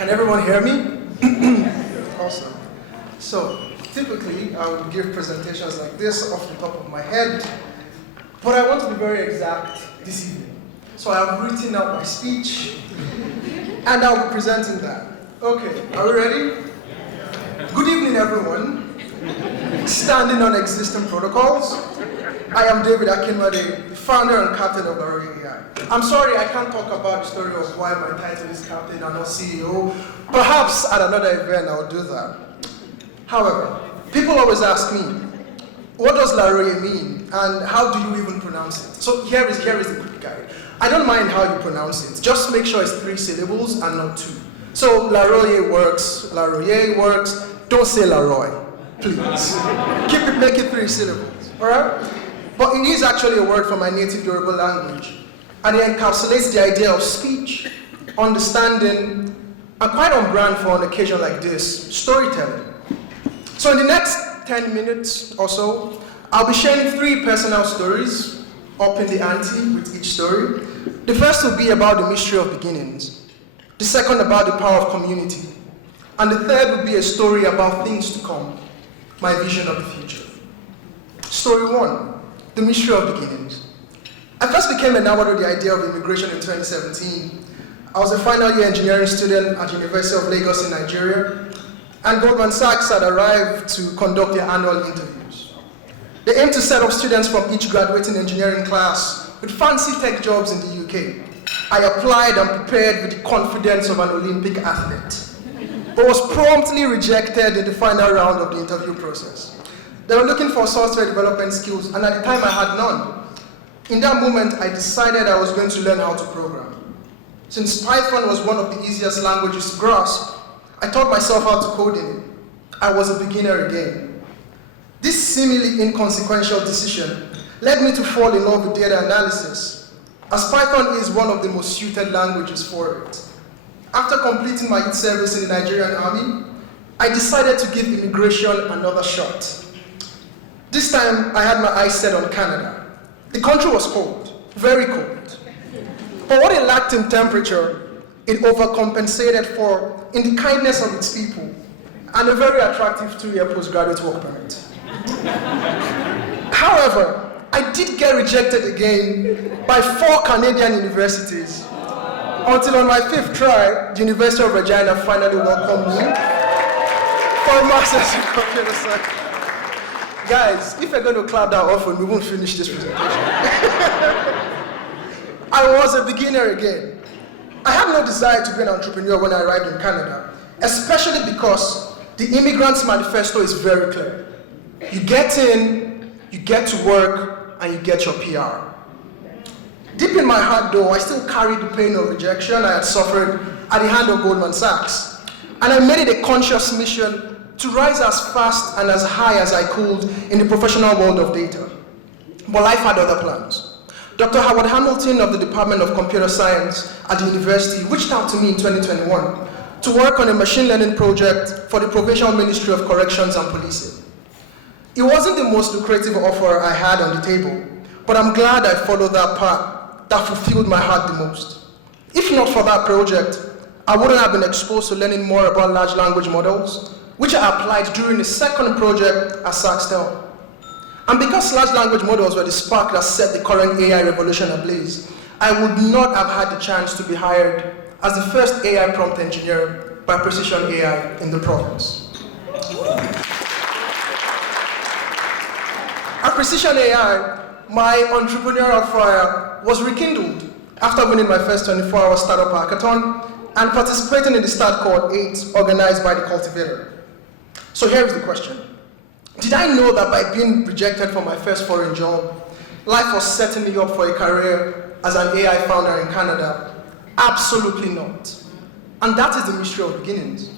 Can everyone hear me? Awesome. So, typically, I would give presentations like this off the top of my head, but I want to be very exact this evening. So I have written out my speech, and I'll be presenting that. Okay, are we ready? Good evening, everyone. Standing on existing protocols, I am David Akinmade, founder and captain of Laroye AI. I'm sorry I can't talk about the story of why my title is captain and not CEO. Perhaps at another event I'll do that. However, people always ask me, what does Laroye mean and how do you even pronounce it? So here is the quick guide. I don't mind how you pronounce it, just make sure it's 3 syllables and not 2. So Laroye works, don't say Laroy, please. Make it 3 syllables, all right? But it is actually a word from my native Yoruba language, and it encapsulates the idea of speech, understanding, and quite on brand for an occasion like this, storytelling. So in the next 10 minutes or so, I'll be sharing 3 personal stories, up in the ante with each story. The first will be about the mystery of beginnings, the second about the power of community, and the third will be a story about things to come, my vision of the future. Story 1, the mystery of beginnings. I first became enamored with the idea of immigration in 2017. I was a final year engineering student at the University of Lagos in Nigeria, and Goldman Sachs had arrived to conduct their annual interviews. They aimed to set up students from each graduating engineering class with fancy tech jobs in the UK. I applied and prepared with the confidence of an Olympic athlete, but was promptly rejected in the final round of the interview process. They were looking for software development skills, and at the time I had none. In that moment, I decided I was going to learn how to program. Since Python was one of the easiest languages to grasp, I taught myself how to code in it. I was a beginner again. This seemingly inconsequential decision led me to fall in love with data analysis, as Python is one of the most suited languages for it. After completing my youth service in the Nigerian Army, I decided to give immigration another shot. This time, I had my eyes set on Canada. The country was cold, very cold. But what it lacked in temperature, it overcompensated for in the kindness of its people and a very attractive 2-year postgraduate work permit. However, I did get rejected again by 4 Canadian universities until on my 5th try, the University of Regina finally welcomed me for a master's in computer science. Guys, if you're going to clap that often, we won't finish this presentation. I was a beginner again. I had no desire to be an entrepreneur when I arrived in Canada, especially because the Immigrant's Manifesto is very clear. You get in, you get to work, and you get your PR. Deep in my heart, though, I still carried the pain of rejection I had suffered at the hand of Goldman Sachs, and I made it a conscious mission to rise as fast and as high as I could in the professional world of data. But life had other plans. Dr. Howard Hamilton of the Department of Computer Science at the university reached out to me in 2021 to work on a machine learning project for the Provincial Ministry of Corrections and Policing. It wasn't the most lucrative offer I had on the table, but I'm glad I followed that path that fulfilled my heart the most. If not for that project, I wouldn't have been exposed to learning more about large language models, which I applied during the second project at Saxtel. And because large language models were the spark that set the current AI revolution ablaze, I would not have had the chance to be hired as the first AI prompt engineer by Precision AI in the province. At Precision AI, my entrepreneurial fire was rekindled after winning my first 24-hour startup hackathon and participating in the Start Code 8 organized by the Cultivator. So here's the question. Did I know that by being rejected for my first foreign job, life was setting me up for a career as an AI founder in Canada? Absolutely not. And that is the mystery of beginnings.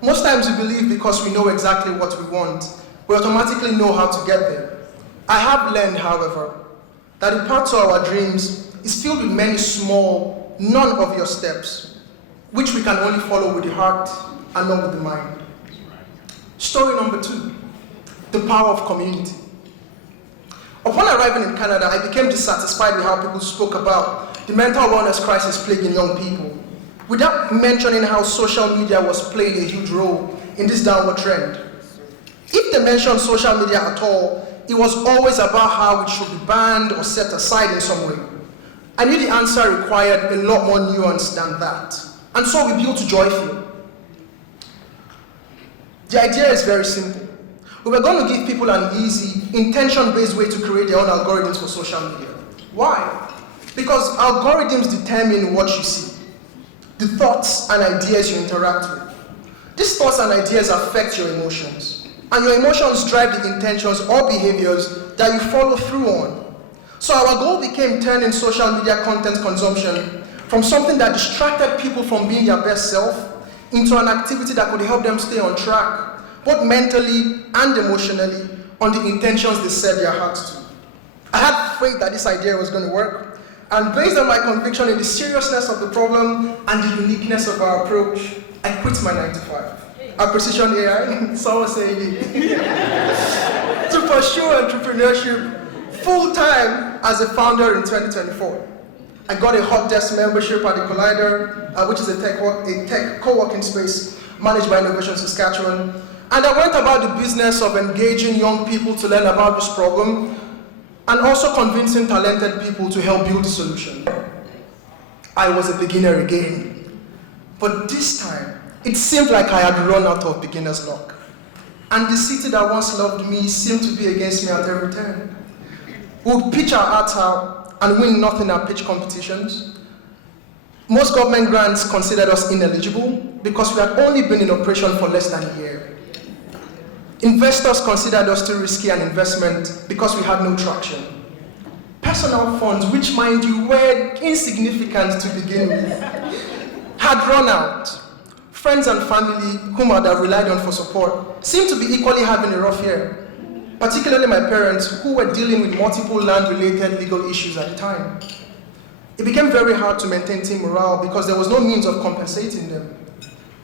Most times we believe because we know exactly what we want, we automatically know how to get there. I have learned, however, that the path to our dreams is filled with many small, non-obvious steps, which we can only follow with the heart and not with the mind. Story number 2, the power of community. Upon arriving in Canada, I became dissatisfied with how people spoke about the mental wellness crisis plaguing young people. without mentioning how social media was playing a huge role in this downward trend. If they mentioned social media at all, it was always about how it should be banned or set aside in some way. I knew the answer required a lot more nuance than that. And so we built Joyful. The idea is very simple. We were going to give people an easy, intention-based way to create their own algorithms for social media. Why? Because algorithms determine what you see, the thoughts and ideas you interact with. These thoughts and ideas affect your emotions, and your emotions drive the intentions or behaviors that you follow through on. So our goal became turning social media content consumption from something that distracted people from being their best self into an activity that could help them stay on track, both mentally and emotionally, on the intentions they set their hearts to. I had faith that this idea was going to work, and based on my conviction in the seriousness of the problem and the uniqueness of our approach, I quit my 9-to-5 at Precision AI, someone saying it, to pursue entrepreneurship full-time as a founder in 2024. I got a hot desk membership at the Collider, which is a tech co-working space managed by Innovation Saskatchewan. And I went about the business of engaging young people to learn about this problem and also convincing talented people to help build the solution. I was a beginner again. But this time, it seemed like I had run out of beginner's luck. And the city that once loved me seemed to be against me at every turn. We would pitch our arts out and win nothing at pitch competitions. Most government grants considered us ineligible because we had only been in operation for less than a year. Investors considered us too risky an investment because we had no traction. Personal funds, which mind you were insignificant to begin with, had run out. Friends and family whom I'd have relied on for support seemed to be equally having a rough year, particularly my parents who were dealing with multiple land-related legal issues at the time. It became very hard to maintain team morale because there was no means of compensating them.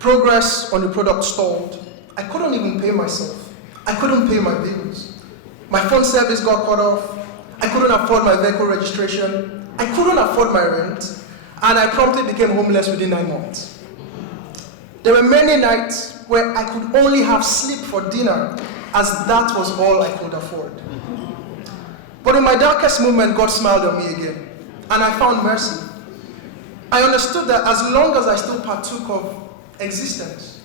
Progress on the product stalled. I couldn't even pay myself. I couldn't pay my bills. My phone service got cut off. I couldn't afford my vehicle registration. I couldn't afford my rent. And I promptly became homeless within 9 months. There were many nights where I could only have sleep for dinner, as that was all I could afford. But in my darkest moment, God smiled on me again, and I found mercy. I understood that as long as I still partook of existence,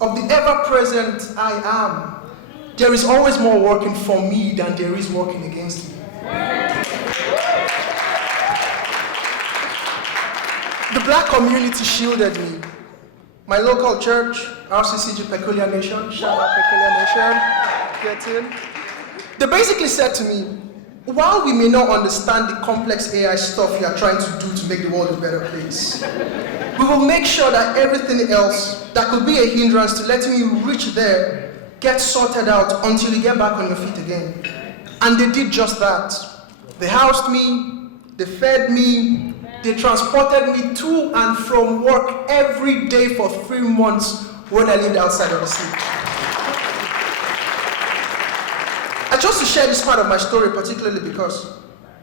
of the ever-present I am, there is always more working for me than there is working against me. The black community shielded me. My local church, RCCG Peculiar Nation, shout out Peculiar Nation, get in. They basically said to me, while we may not understand the complex AI stuff you are trying to do to make the world a better place, we will make sure that everything else that could be a hindrance to letting you reach there gets sorted out until you get back on your feet again. And they did just that. They housed me, they fed me, they transported me to and from work every day for 3 months when I lived outside of the city. I chose to share this part of my story particularly because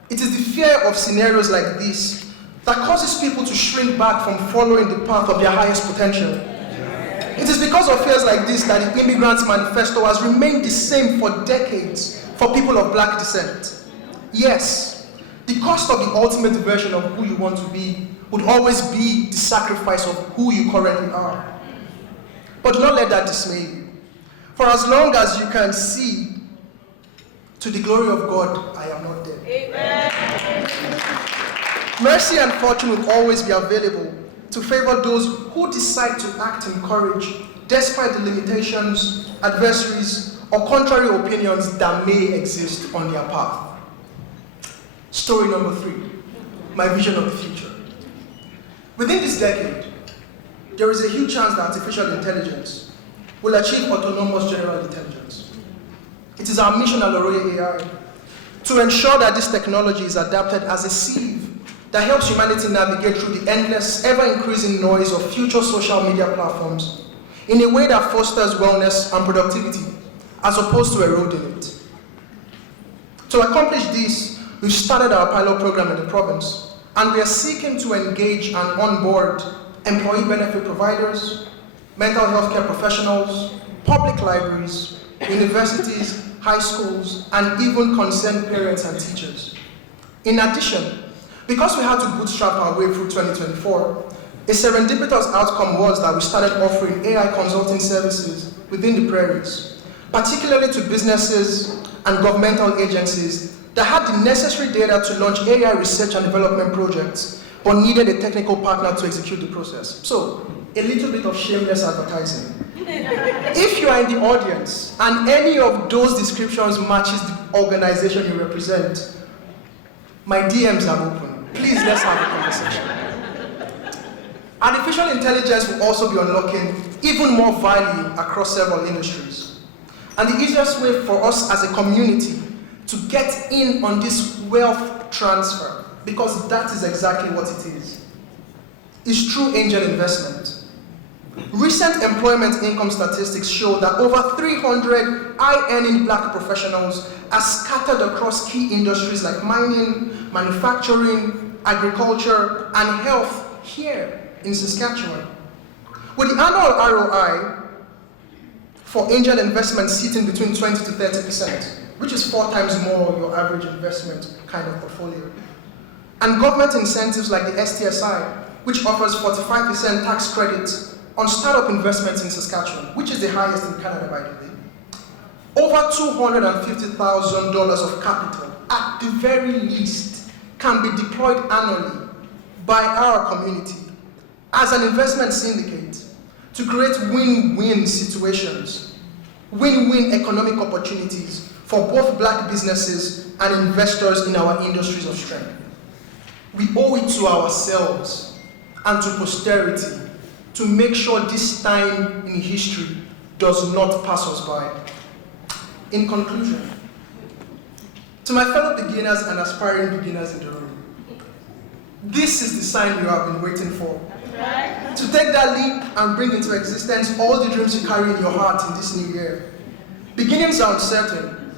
it is the fear of scenarios like this that causes people to shrink back from following the path of their highest potential. It is because of fears like this that the Immigrants Manifesto has remained the same for decades for people of black descent. Yes, the cost of the ultimate version of who you want to be would always be the sacrifice of who you currently are. But do not let that dismay you. For as long as you can see, to the glory of God, I am not dead. Amen. Mercy and fortune will always be available to favor those who decide to act in courage, despite the limitations, adversaries, or contrary opinions that may exist on their path. Story number 3, my vision of the future. Within this decade, there is a huge chance that artificial intelligence will achieve autonomous general intelligence. It is our mission at Laroye AI to ensure that this technology is adapted as a sieve that helps humanity navigate through the endless, ever-increasing noise of future social media platforms in a way that fosters wellness and productivity, as opposed to eroding it. To accomplish this, we've started our pilot program in the province, and we are seeking to engage and onboard employee benefit providers, mental health care professionals, public libraries, universities, high schools, and even concerned parents and teachers. In addition, because we had to bootstrap our way through 2024, a serendipitous outcome was that we started offering AI consulting services within the prairies, particularly to businesses and governmental agencies that had the necessary data to launch AI research and development projects, but needed a technical partner to execute the process. So, a little bit of shameless advertising. If you are in the audience and any of those descriptions matches the organization you represent, my DMs are open. Please, let's have a conversation. Artificial intelligence will also be unlocking even more value across several industries. And the easiest way for us as a community to get in on this wealth transfer, because that is exactly what it is through angel investment. Recent employment income statistics show that over 300 high-earning Black professionals are scattered across key industries like mining, manufacturing, agriculture, and health here in Saskatchewan. With the annual ROI for angel investment sitting between 20 to 30%, which is 4 times more your average investment kind of portfolio. And government incentives like the STSI, which offers 45% tax credit on startup investments in Saskatchewan, which is the highest in Canada, by the way. Over $250,000 of capital, at the very least, can be deployed annually by our community as an investment syndicate to create win-win situations, win-win economic opportunities for both Black businesses and investors in our industries of strength. We owe it to ourselves and to posterity to make sure this time in history does not pass us by. In conclusion, to my fellow beginners and aspiring beginners in the room, this is the sign you have been waiting for. To take that leap and bring into existence all the dreams you carry in your heart in this new year. Beginnings are uncertain,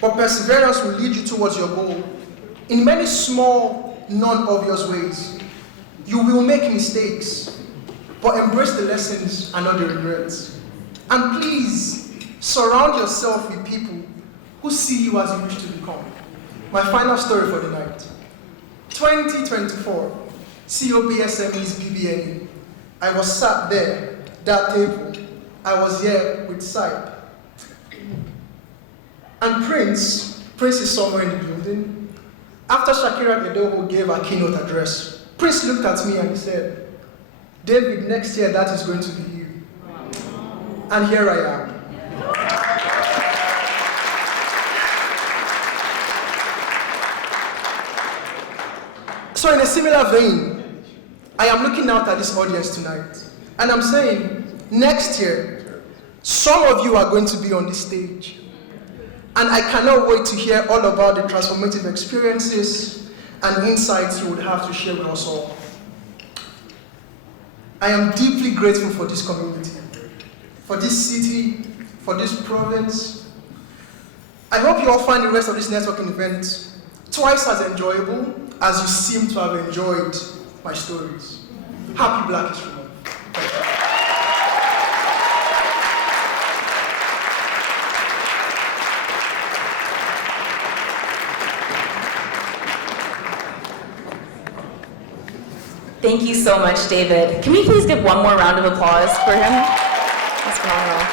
but perseverance will lead you towards your goal in many small, non-obvious ways. You will make mistakes, but embrace the lessons and not the regrets. And please, surround yourself with people who see you as you wish to become. My final story for the night. 2024, COPSME's BBNE. I was sat there, that table. I was here with Sype. And Prince is somewhere in the building. After Shakira Gedoho gave her keynote address, Prince looked at me and he said, "David, next year that is going to be you." And here I am. So in a similar vein, I am looking out at this audience tonight, and I'm saying, next year, some of you are going to be on this stage. And I cannot wait to hear all about the transformative experiences and insights you would have to share with us all. I am deeply grateful for this community, for this city, for this province. I hope you all find the rest of this networking event twice as enjoyable as you seem to have enjoyed my stories. Happy Black History Month. Thank you so much, David. Can we please give one more round of applause for him? That's phenomenal.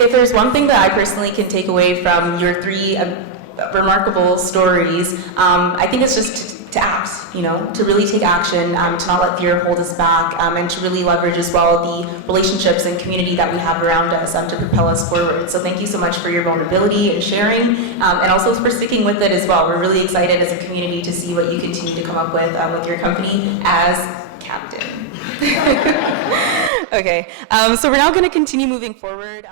If there's one thing that I personally can take away from your 3 remarkable stories, I think it's just to act, to really take action, to not let fear hold us back, and to really leverage as well the relationships and community that we have around us to propel us forward. So thank you so much for your vulnerability and sharing, and also for sticking with it as well. We're really excited as a community to see what you continue to come up with your company as captain. Okay, so we're now going to continue moving forward.